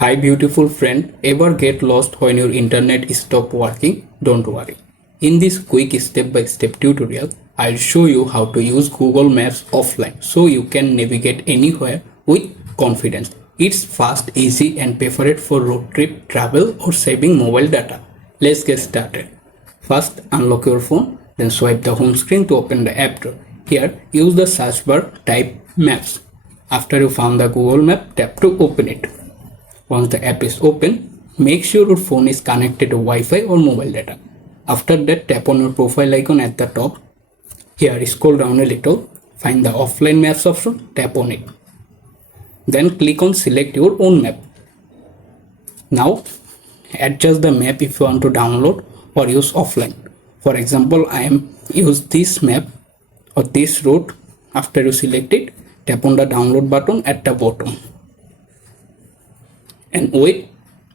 Hi beautiful friend, ever get lost when your internet stop working? Don't worry. In this quick step-by-step tutorial, I'll show you how to use Google Maps offline so you can navigate anywhere with confidence. It's fast, easy and perfect for road trip, travel or saving mobile data. Let's get started. First, unlock your phone, then swipe the home screen to open the app drawer. Here, use the search bar, type Maps. After you found the Google Map, tap to open it. Once the app is open, make sure your phone is connected to Wi-Fi or mobile data. After that, tap on your profile icon at the top. Here, scroll down a little, find the offline maps option, tap on it. Then click on select your own map. Now, adjust the map if you want to download or use offline. For example, I am use this map or this route. After you select it, tap on the download button at the bottom and wait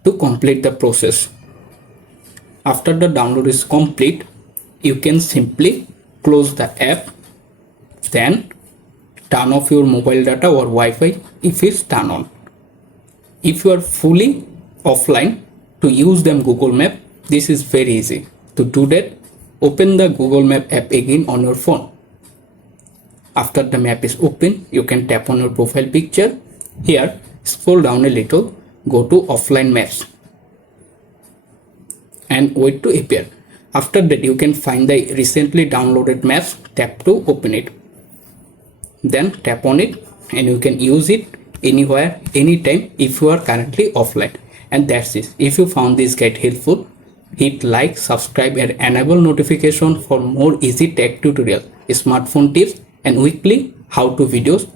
to complete the process. After the download is complete, you can simply close the app, then turn off your mobile data or Wi-Fi if it's turned on. If you are fully offline to use them Google Map, this is very easy. To do that, open the Google Map app again on your phone. After the map is open, you can tap on your profile picture. Here, scroll down a little, go to offline maps and wait to appear. After that, you can find the recently downloaded maps, tap to open it. Then tap on it and you can use it anywhere, anytime if you are currently offline. And that's it. If you found this guide helpful, hit like, subscribe and enable notification for more easy tech tutorial, smartphone tips and weekly how-to videos